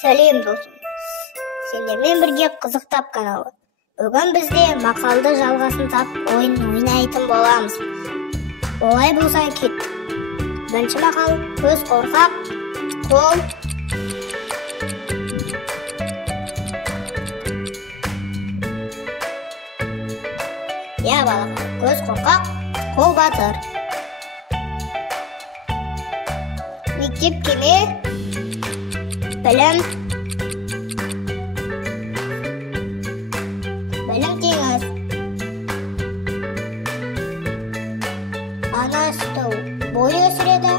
Сәлем досым. Сендермен бірге қызықтап каналы. Бүгін бізде мақалды жалғасын тап ойын ойнайтын боламыз. Олай болса кет. Бірінші мақал: көз қорқақ, қол. Я балаға, көз қорқақ, қол батыр. Мектеп кеме, білім теңіз. Ана сүті бой өсіреді.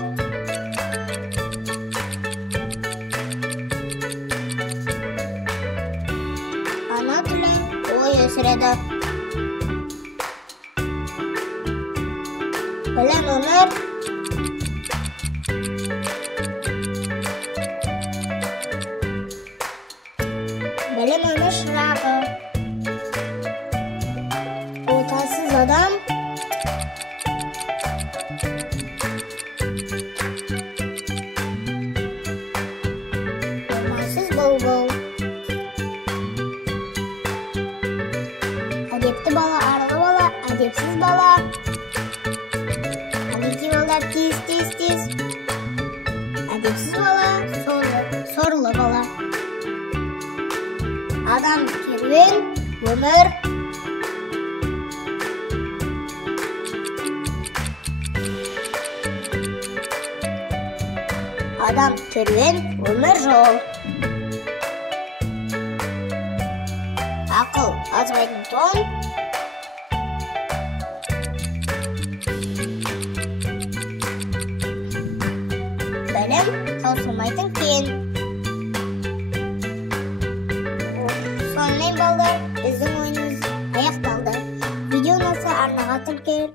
Ана тілі ой өсіреді. Білім өмір. Білім өмір шырағы. Отансыз адам. Ормансыз бұлбұл. Әдепті бала арлы бала, әдепсіз бала. Әдепті бала тез. Әдепсіз бала сорлы бала. Адам керуен, өмір. Адам керуен, өмір жол. Ақыл азбайтын тон. Білім таусылмайтын кен. Сонымен балдар, біздің ойынымыз аяқталды. Видео ұнаса арнаға тіркел.